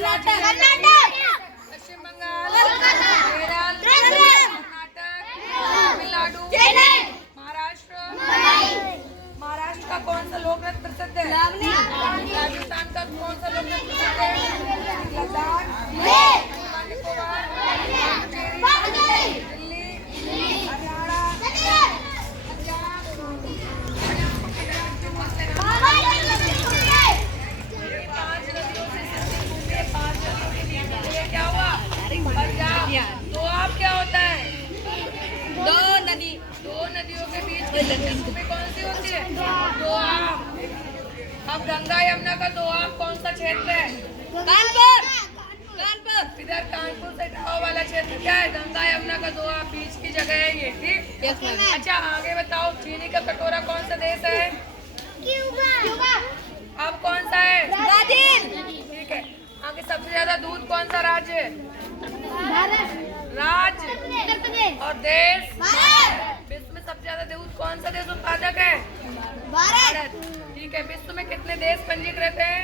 पश्चिम बंगाल, केरल, कर्नाटक, तमिलनाडु, महाराष्ट्र। महाराष्ट्र का कौन सा लोक नृत्य प्रसिद्ध है? राजस्थान का कौन सा लोक नृत्य प्रसिद्ध है? लद्दाख, अंडमान निकोबार, दिल्ली, हरियाणा, पंजाब। पांच नदियों से पांच नदियों के बीच में क्या हुआ? पंजाब। तो आप क्या होता है? दो नदियों के बीच में कौन सी होती है? दोआब। अब गंगा यमुना का दोआब कौन सा क्षेत्र है? कानपुर। इधर कानपुर से टाव वाला क्षेत्र क्या है? गंगा यमुना का दोआब बीच की जगह है ये, ठीक? अच्छा आगे बताओ, चीनी का कटोरा कौन सा देश है? क्यूबा। अब कौन सा है? ब्राजील। ठीक है। आगे सबसे ज्यादा दूध कौन सा राज्य है? राज्य और देश? विश्व में सबसे ज्यादा दूध कौन सा देश उत्पादक है? भारत। ठीक है। विश्व में कितने देश पंजीकृत हैं?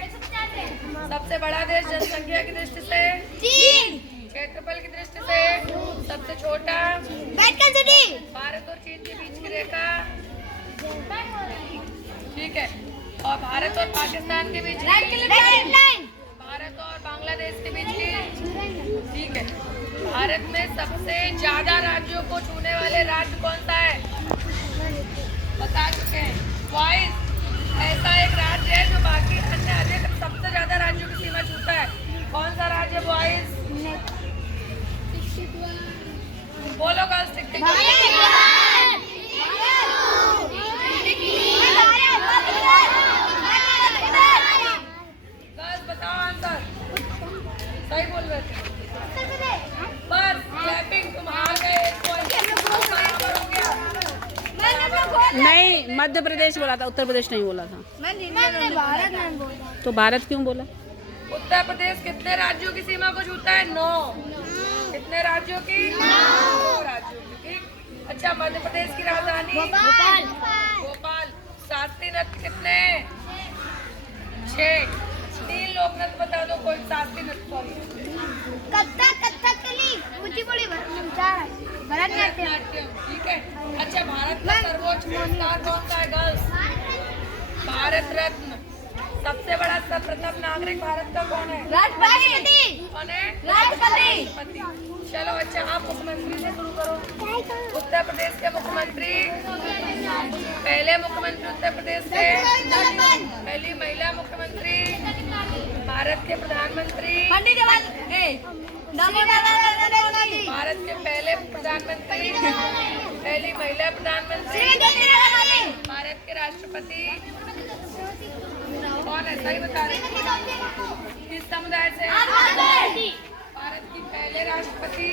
सबसे बड़ा देश जनसंख्या की दृष्टि से? चीन। क्षेत्रफल की दृष्टि से? सबसे छोटा? भारत और चीन के बीच की रेखा? ठीक है। और भारत और पाकिस्तान के बीच की? भारत और बांग्लादेश के बीच की? ठीक है। भारत में सबसे ज्यादा राज्यों को छूने वाले राज्य कौन सा है? बता चुके हैं। बॉयज, ऐसा एक राज्य है जो बाकी अन्य अधिक सबसे ज्यादा राज्यों की सीमा छूता है। कौन सा राज्य बॉयज? बोलो गर्ल्स। गर्ल्स बताओ आंसर। सही बोल रहे थे। बस क्लैपिंग, तुम हार गए। नहीं, मध्य प्रदेश बोला था, उत्तर प्रदेश नहीं बोला था। तो भारत क्यों बोला? उत्तर प्रदेश कितने राज्यों की सीमा को छूता है? 9। कितने राज्यों की? 9 राज्यों की। ठीक। अच्छा मध्य प्रदेश की राजधानी? भोपाल। शास्त्रीय नृत्य कितने? 6। 3 लोक नृत्य बता दो कोई शास्त्रीय नृत्य। भरतनाट्यम। ठीक है। अच्छा भारत का सर्वोच्च पुरस्कार कौन सा है गर्ल्स? भारत रत्न। सबसे बड़ा सर्वप्रथम नागरिक भारत का कौन है? राष्ट्रपति। कौन है? राष्ट्रपति। चलो अच्छा आप मुख्यमंत्री से शुरू करो। उत्तर प्रदेश के मुख्यमंत्री? पहले मुख्यमंत्री उत्तर प्रदेश के? पहली महिला मुख्यमंत्री? भारत के प्रधानमंत्री? भारत के पहले प्रधानमंत्री? पहली महिला प्रधानमंत्री? भारत के राष्ट्रपति कौन है? सही बता रहे। किस समुदाय से? भारत की पहले राष्ट्रपति?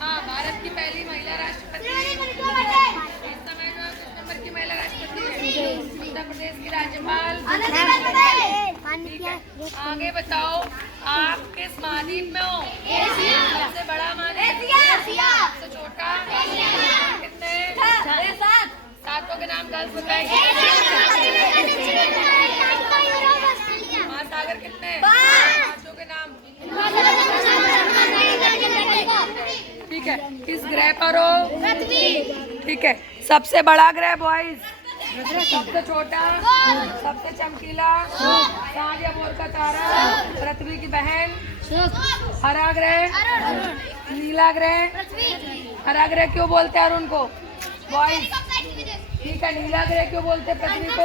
हाँ, भारत की पहली महिला राष्ट्रपति। इस समय जो किस नंबर की महिला राष्ट्रपति है? उत्तर प्रदेश की राज्यपाल। आगे बताओ, आप किस महाद्वीप में हो? सबसे बड़ा महाद्वीप? सबसे छोटा? कितने? 7 के नाम गर्ल्स बताएंगे। महासागर कितने? 5 के नाम? ठीक है। किस ग्रह पर हो? ठीक है। सबसे बड़ा ग्रह बॉयज? सबसे छोटा? सबसे चमकीला? सांझ या भोर का तारा? पृथ्वी की बहन? हरा ग्रह? नीला ग्रह? हरा ग्रह क्यों बोलते हैं अरुण को? बॉयज। ठीक है। नीला ग्रह क्यों बोलते हैं पृथ्वी को?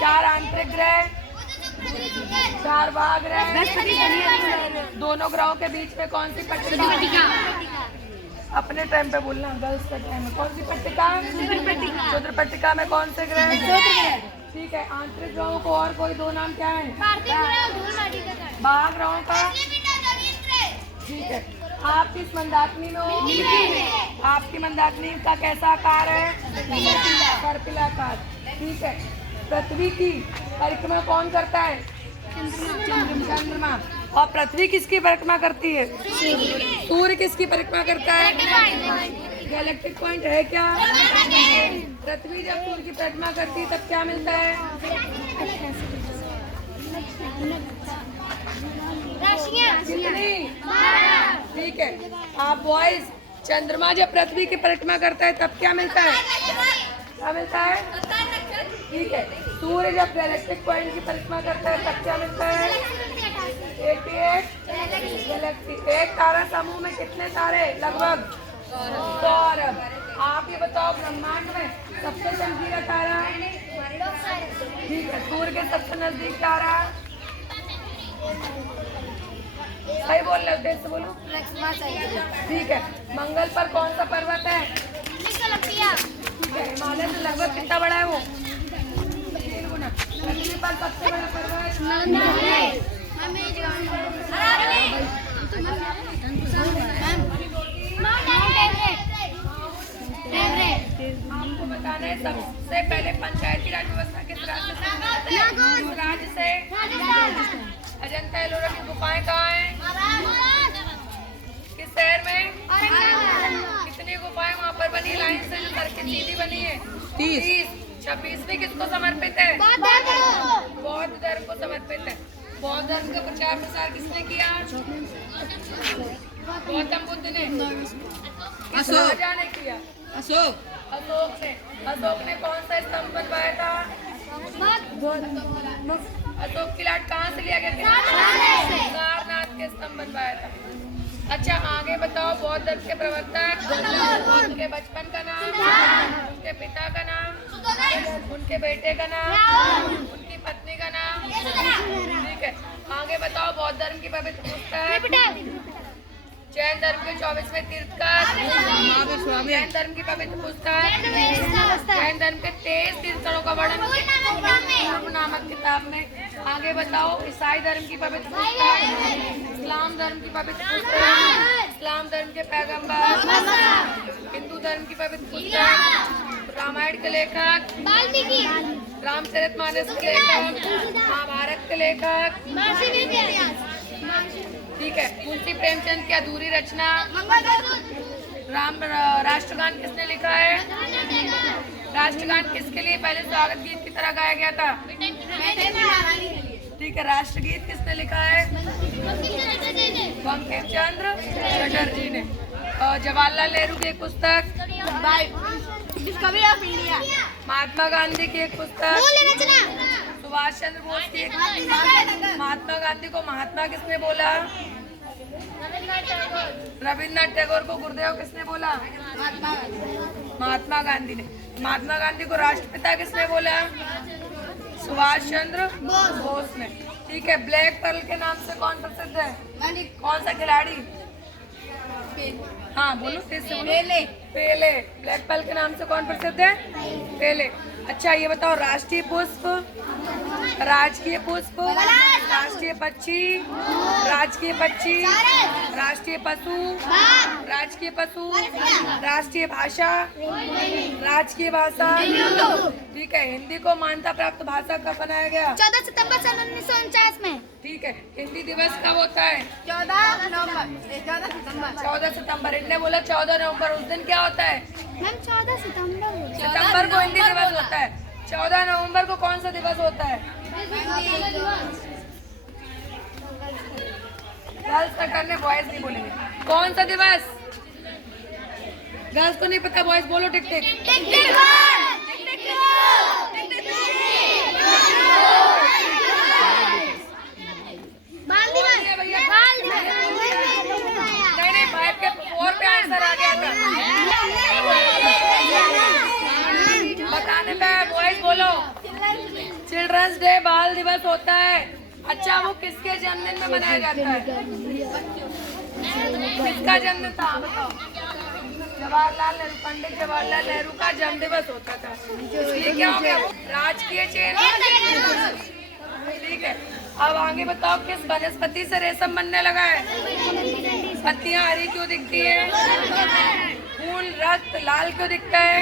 4 आंतरिक ग्रह? 4 बाह्य ग्रह? दोनों ग्रहों के बीच में कौन सी पट्टिका? अपने टाइम पे बोलना, गर्ल्स के टाइम में। कौन सी पट्टिका? क्षुद्र पट्टिका में कौन से ग्रह? ठीक है। आंतरिक ग्रहों को और कोई 2 नाम क्या है? बाह्य ग्रहों का? ठीक है। आप किस मंदाकिनी में हो? आपकी मंदाकिनी का कैसा आकार है? सर्पिलाकार। ठीक है। पृथ्वी की परिक्रमा कौन करता है? चंद्रमा। और पृथ्वी किसकी परिक्रमा करती है? सूर्य किसकी परिक्रमा करता है? गैलेक्टिक पॉइंट है क्या? पृथ्वी जब सूर्य की परिक्रमा करती है तब क्या मिलता है? कितनी? ठीक है। आप बॉयज, चंद्रमा जब पृथ्वी की परिक्रमा करता है तब क्या मिलता है? क्या मिलता है? ठीक है। सूर्य जब गैलेक्टिक पॉइंट की परिक्रमा करता है तब क्या मिलता है? 88 गैलेक्सी। एक तारा समूह में कितने तारे? लगभग 100 अरब। आप ये बताओ, ब्रह्मांड में सबसे चमकीला तारा? ठीक है। सूर्य के सबसे नजदीक तारा? सही बोल रहे हो, देर से बोलो। ठीक है। मंगल पर कौन सा पर्वत है? ठीक है। हिमालय से लगभग कितना बड़ा है वो? 3 गुना। पृथ्वी पर सबसे बड़ा पर्वत? आपको बताना है सबसे पहले पंचायती राज व्यवस्था किस राज्य से? राज्य से। अजंता एलोरा की गुफाएं कहाँ हैं? किस शहर में? कितनी गुफाएं वहाँ पर बनी लाइन से जो सर्किट सीधी बनी है? 30। 26वीं किसको समर्पित है? बौद्ध धर्म को समर्पित है। बौद्ध धर्म का प्रचार प्रसार किसने किया? गौतम बुद्ध ने। किस राजा ने किया? अशोक ने। अशोक ने कौन सा स्तंभ बनवाया था? अशोक की लाट कहाँ से लिया गया था? सारनाथ के स्तंभ बनवाया था। अच्छा, आगे बताओ, बौद्ध धर्म के प्रवर्तक, उनके बचपन का नाम, उनके पिता का नाम, उनके बेटे का नाम, उनकी पत्नी का नाम। ठीक है। आगे बताओ, बौद्ध धर्म की पवित्र पुस्तक, जैन धर्म के 24वें तीर्थंकर, जैन धर्म की पवित्र पुस्तक, जैन धर्म के 23 तीर्थंकरों का वर्णन नामक किताब में। आगे बताओ, ईसाई धर्म की पवित्र पुस्तक, इस्लाम धर्म की पवित्र पुस्तक, इस्लाम धर्म के पैगंबर, हिंदू धर्म की पवित्र पुस्तक, रामायण के लेखक, रामचरितमानस के लेखक, महाभारत के लेखक। ठीक है। मुंशी प्रेमचंद की अधूरी रचना राष्ट्रगान किसने लिखा है? राष्ट्रगान किसके लिए पहले स्वागत गीत की तरह गाया गया था? ठीक है। राष्ट्रगीत किसने लिखा है? बंकिम चंद्र चटर्जी ने। जवाहरलाल नेहरू की एक पुस्तक, महात्मा गांधी की एक पुस्तक, सुभाष चंद्र बोस की एक। महात्मा गांधी को महात्मा किसने बोला? रविन्द्रनाथ टैगोर को गुरुदेव किसने बोला? महात्मा गांधी ने। महात्मा गांधी को राष्ट्रपिता किसने बोला? सुभाष चंद्र बोस ने। ठीक है। ब्लैक पर्ल के नाम से कौन प्रसिद्ध है? कौन सा खिलाड़ी? हाँ बोलो, पेले। ब्लैक पर्ल के नाम से कौन प्रसिद्ध है? पेले। अच्छा, ये बताओ, राष्ट्रीय पुष्प, राजकीय पुष्प, राष्ट्रीय पक्षी, राजकीय पक्षी, राष्ट्रीय पशु, राजकीय पशु, राष्ट्रीय भाषा, राजकीय भाषा। ठीक है। हिंदी को मान्यता प्राप्त भाषा कब बनाया गया? 14 सितंबर सन 1949 में। ठीक है। हिंदी दिवस कब होता है? 14 सितंबर। इनने बोला 14 नवंबर। उस दिन क्या होता है? मैम 14 सितंबर। सितंबर को हिंदी दिवस होता है। 14 नवंबर को कौन सा दिवस होता है? गर्ल्स का करने, बॉयज नहीं बोलेंगे। कौन सा दिवस? गर्ल्स को नहीं पता, बॉयज बोलो। टिक टिक। नहीं, 5 के 4 पे आंसर आ गया था। बताने पे बॉयज बोलो। चिल्ड्रंस डे बाल दिवस होता है। अच्छा, वो किसके जन्मदिन में मनाया जाता है? किसका जन्मदिन था बताओ? जवाहरलाल नेहरू। पंडित जवाहरलाल नेहरू का जन्म दिवस होता था। इसलिए क्या हो गया? राजकीय चिन्ह। ठीक है। अब आगे बताओ, किस वनस्पति से रेशम बनने लगा है? पत्तियां हरी क्यों दिखती है? फूल रक्त लाल क्यों दिखता है?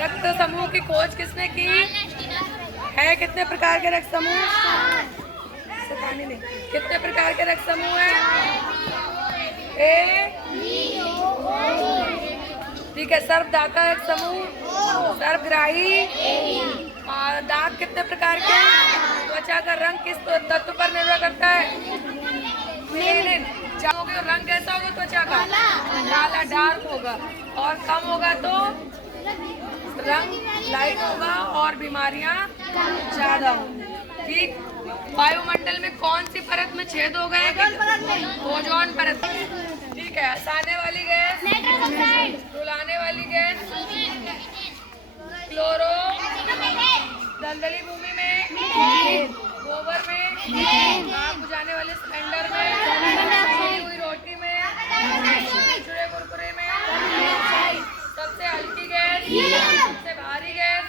रक्त समूह की खोज किसने की है? कितने प्रकार के रक्त समूह? कितने प्रकार के रक्त समूह है? ठीक है। सर्वदाता रक्त समूह, सर्वग्राही। और दांत कितने प्रकार के? त्वचा का रंग किस तत्व पर निर्भर करता है? मेलेनिन। चाहोगे और रंग कैसा होगा त्वचा का? काला, डार्क होगा। और कम होगा तो रंग लाइट होगा और बीमारियां ज्यादा होंगी। ठीक। वायुमंडल में कौन सी परत में छेद हो गए? ओजोन परत। ठीक है। हंसाने वाली गैस, रुलाने वाली गैस, क्लोरो, दलदली भूमि में, गोबर में, आग बुझाने वाले सिलेंडर में, भुनी हुई रोटी में, चुड़चुड़े कुरकुरे में, सबसे हल्की गैस, सबसे भारी गैस,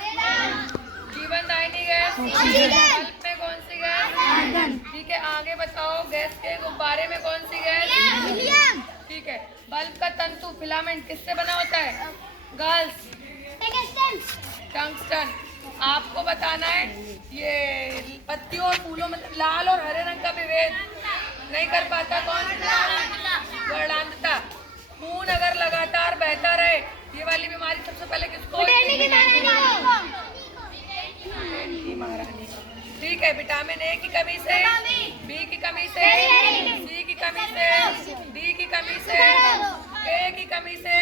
जीवनदायिनी गैस, बल्ब में कौन सी गैस? ठीक है। आगे बताओ, गैस के गुब्बारे में कौन सी गैस? ठीक है। बल्ब का तंतु फिलामेंट किससे बना होता है? Girls, tungsten. आपको बताना है ये पत्तियों और फूलों में लाल और हरे रंग का विभेद नहीं कर पाता कौन? वर्णांतता। खून अगर लगातार बहता रहे, ये वाली बीमारी सबसे पहले किसको होती महारानी। ठीक है। विटामिन ए की कमी से, बी की कमी से, सी की कमी से, डी की कमी से, ए की कमी से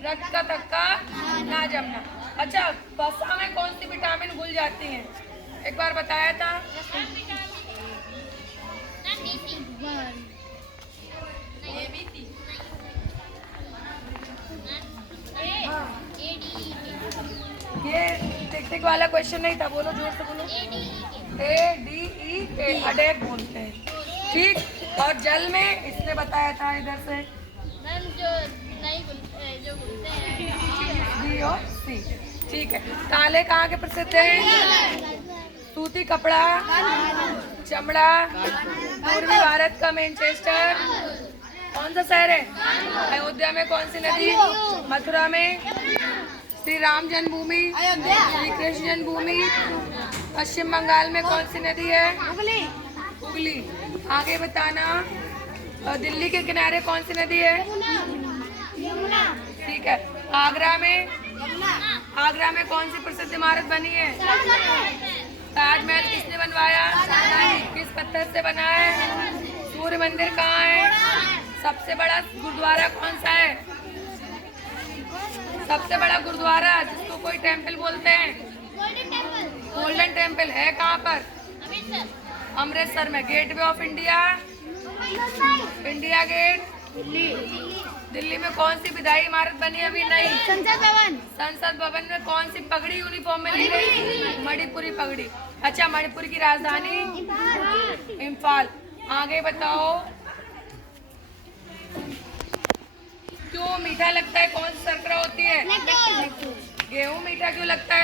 रक्त का थक्का ना जमना। अच्छा, वसा में कौन सी विटामिन घुल जाती है? एक बार बताया था। ये टिक टिक वाला क्वेश्चन नहीं था, बोलो जोर से बोलो। ए डी ई के अडैक बोलते हैं। ठीक। और जल में इसने बताया था इधर से डी और सी। ठीक है। ताले कहाँ के प्रसिद्ध हैं? सूती कपड़ा, चमड़ा, पूर्वी भारत का मैनचेस्टर। कौन सा शहर है? अयोध्या में कौन सी नदी? मथुरा में श्री राम जन्मभूमि, श्री कृष्ण जन्मभूमि। पश्चिम बंगाल में कौन सी नदी है? हुगली। आगे बताना, दिल्ली के किनारे कौन सी नदी है? ठीक है। आगरा में कौन सी प्रसिद्ध इमारत बनी है? ताजमहल किसने बनवाया? किस पत्थर से बना है? सूर्य मंदिर कहाँ है? सबसे बड़ा गुरुद्वारा कौन सा है? सबसे बड़ा गुरुद्वारा जिसको कोई टेम्पल बोलते हैं, गोल्डन टेम्पल है कहाँ पर? अमृतसर में। Gateway of India, India gate. Delhi में कौन सी विधायी इमारत बनी अभी नहीं? संसद भवन में कौन सी पगड़ी यूनिफॉर्म में ली गई? मणिपुरी पगड़ी। अच्छा, मणिपुर की राजधानी इम्फाल। आगे बताओ, क्यों मीठा लगता है? कौन सी शर्करा होती है? गेहूं मीठा क्यों लगता है?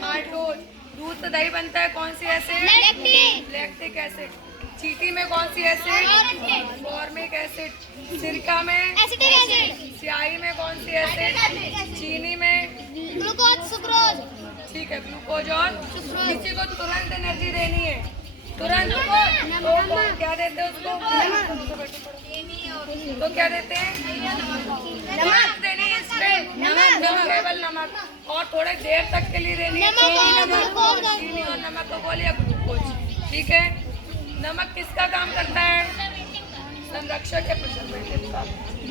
माल्टोज। दूध से दही बनता है, कौन सी एसिड? Lactic acid. चीटी में कौन सी एसिड? Formic acid. सिरका में? स्याही में कौन सी एसिड? चीनी में? Glucose, sucrose. ठीक है, ग्लूकोज। और किसी को तुरंत एनर्जी देनी है, तुरंत तो क्या देते हैं उसको? तो क्या देते हैं? नमक देनी है इसमें, नमक, केवल नमक। और थोड़े देर तक के लिए देनी है चीनी और नमक को बोलिए ग्लूकोज। ठीक है। नमक किसका काम करता है? संरक्षक या प्रिजर्वेटिव का।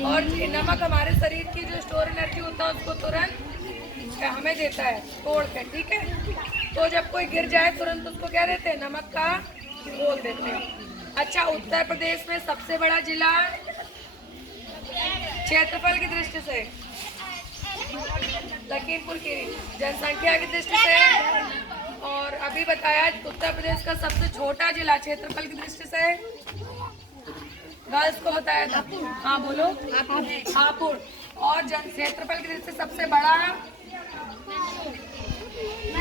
और नमक हमारे शरीर की जो स्टोर एनर्जी होता है उसको तुरंत हमें देता है तोड़ के। ठीक है। तो जब कोई गिर जाए तुरंत उसको क्या देते हैं? नमक का घोल देते हैं। अच्छा, उत्तर प्रदेश में सबसे बड़ा जिला क्षेत्रफल की दृष्टि से लखीमपुर खीरी, जनसंख्या की दृष्टि से। और अभी बताया उत्तर प्रदेश का सबसे छोटा जिला क्षेत्रफल की दृष्टि से गर्ल्स को बताया था। हाँ बोलो। हापुड़। और जन क्षेत्रफल की दृष्टि से सबसे बड़ा?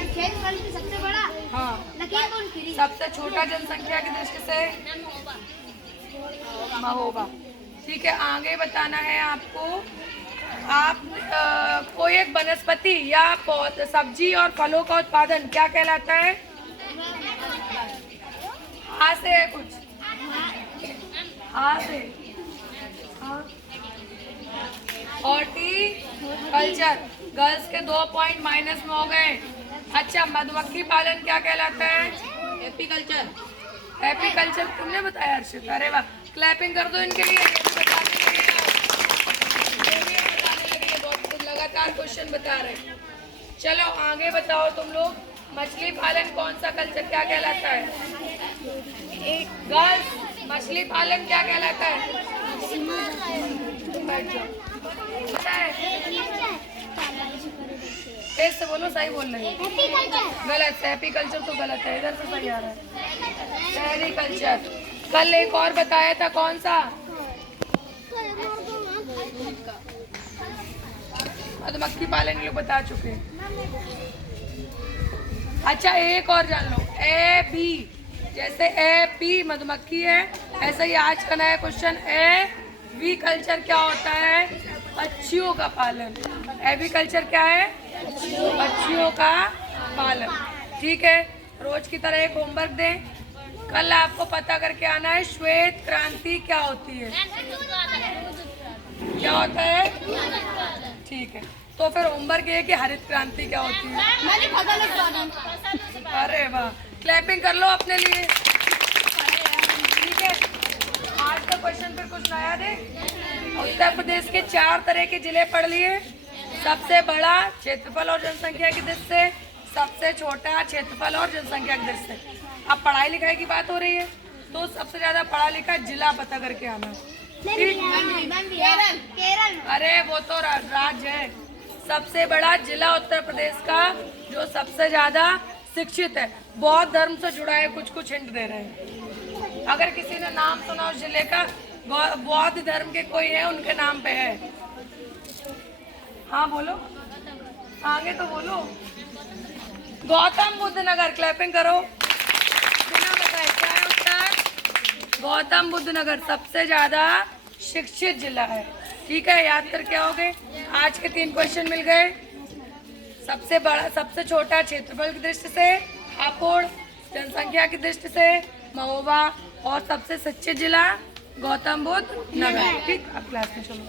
क्षेत्रफल की सबसे बड़ा? हाँ। लखीमपुर खीरी। सबसे छोटा जनसंख्या की दृष्टि से? महोबा। ठीक है। आगे बताना है आपको, आप कोई एक वनस्पति या सब्जी और फलों का उत्पादन क्या कहलाता है? आ से है कुछ? आ से? हॉर्टिकल्चर। गर्ल्स के 2 पॉइंट माइनस में हो गए। अच्छा, मधुमक्खी पालन क्या कहलाता है? एपीकल्चर। एपीकल्चर तुमने बताया अर्षित, अरे वाह, क्लैपिंग कर दो इनके लिए। ये भी बताने लगे, बहुत लगातार क्वेश्चन बता रहे हैं। चलो आगे बताओ तुम लोग, मछली पालन कौन सा कल्चर क्या कहलाता है? गर्ल्स, मछली पालन क्या कहलाता है? तुम बैठ जाओ। पता है? तेज से बोलो, सही बोल रहे हैं। गलत है, एपीकल्चर तो गलत है, इधर से सही आ रहा है। सेरीकल्चर। कल एक और बताया था, कौन सा? मधुमक्खी पालन लोग बता चुके हैं। अच्छा एक और जान लो, ए बी, जैसे ए पी मधुमक्खी है, ऐसा ही आज का नया क्वेश्चन, ए वी कल्चर क्या होता है? पक्षियों का पालन। एवी कल्चर क्या है? पक्षियों का पालन। ठीक है, रोज की तरह एक होमवर्क दें। कल आपको पता करके आना है श्वेत क्रांति क्या होती है। क्या होता है? ठीक है, तो फिर होमवर्क ये कि हरित क्रांति क्या होती है। अरे वाह, क्लैपिंग कर लो अपने लिए। ठीक है, आज का क्वेश्चन फिर कुछ नया दे। उत्तर प्रदेश के 4 तरह के जिले पढ़ लिए। सबसे बड़ा क्षेत्रफल और जनसंख्या की दृष्टि से, सबसे छोटा क्षेत्रफल और जनसंख्या की दृष्टि से। अब पढ़ाई लिखाई की बात हो रही है, तो सबसे ज्यादा पढ़ा लिखा जिला पता करके आना। ठीक? अरे वो तो राज्य है। सबसे बड़ा जिला उत्तर प्रदेश का जो सबसे ज्यादा शिक्षित है, बौद्ध धर्म से जुड़ा है, कुछ हिंट दे रहे हैं। अगर किसी ने नाम सुना उस जिले का, बौद्ध धर्म के कोई है, उनके नाम पे है। हाँ बोलो, आगे तो बोलो। गौतम बुद्ध नगर, क्लैपिंग करो। बिना बताए क्या है उत्तर? गौतम बुद्ध नगर सबसे ज्यादा शिक्षित जिला है। ठीक है, याद करके आओगे। आज के 3 क्वेश्चन मिल गए। सबसे बड़ा, सबसे छोटा क्षेत्रफल की दृष्टि से हापुड़, जनसंख्या की दृष्टि से महोबा, और सबसे शिक्षित जिला गौतम बुद्ध नगर। ठीक, अब क्लास में चलो।